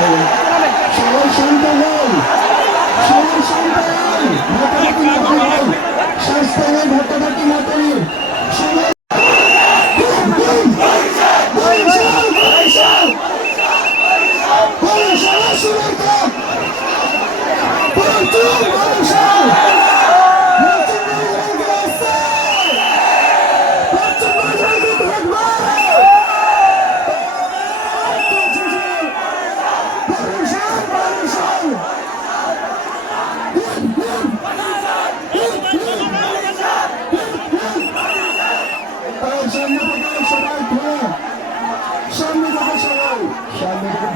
সবাই শান্ত হন সবাই শান্ত হন ভট্টাপাটি মাতারি সবাই সামনে থেকে সবাই ধরে সামনে থেকে সবাই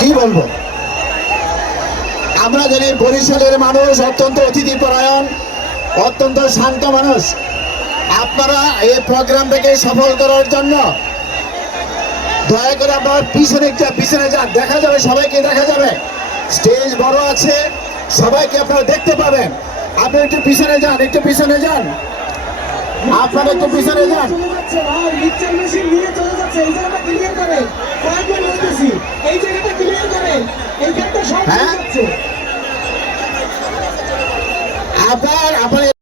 কি বলব? আমরা জানি বরিশালের মানুষ অত্যন্ত অতিথি পরায়ণ, অত্যন্ত শান্ত মানুষ। আপনারা এই প্রোগ্রামটাকে সফল করার জন্য দয়া করে আপনার পিছনে যা- পিছনে যান। দেখা যাবে, সবাইকে দেখা যাবে। স্টেজ বড় আছে, সবাইকে আপনারা দেখতে পাবেন। আপনি একটু পিছনে যান, একটু পিছনে যান। আপনারা একটু পিছনে যান। আপনার আপনার ভাই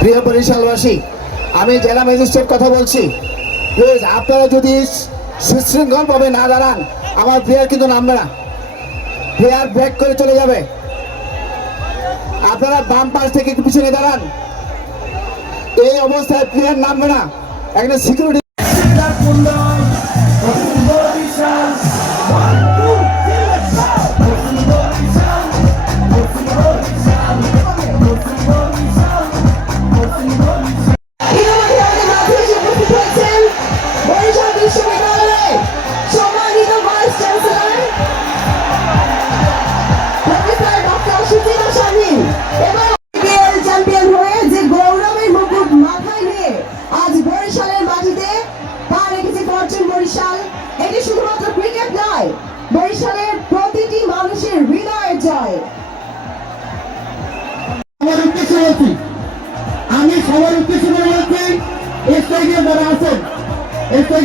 প্রিয় বরিশালবাসী, আমি জেলা ম্যাজিস্ট্রেট কথা বলছি। প্লিজ আপনারা যদি সুশৃঙ্খলভাবে না দাঁড়ান, আমার প্লেয়ার কিন্তু নামবে না। প্লেয়ার ব্রেক করে চলে যাবে। আপনারা বাম পাশ থেকে একটু পিছনে দাঁড়ান। এই অবস্থায় প্লেয়ার নামবে না। একটা সিকিউরিটি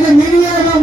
இது மிரியாக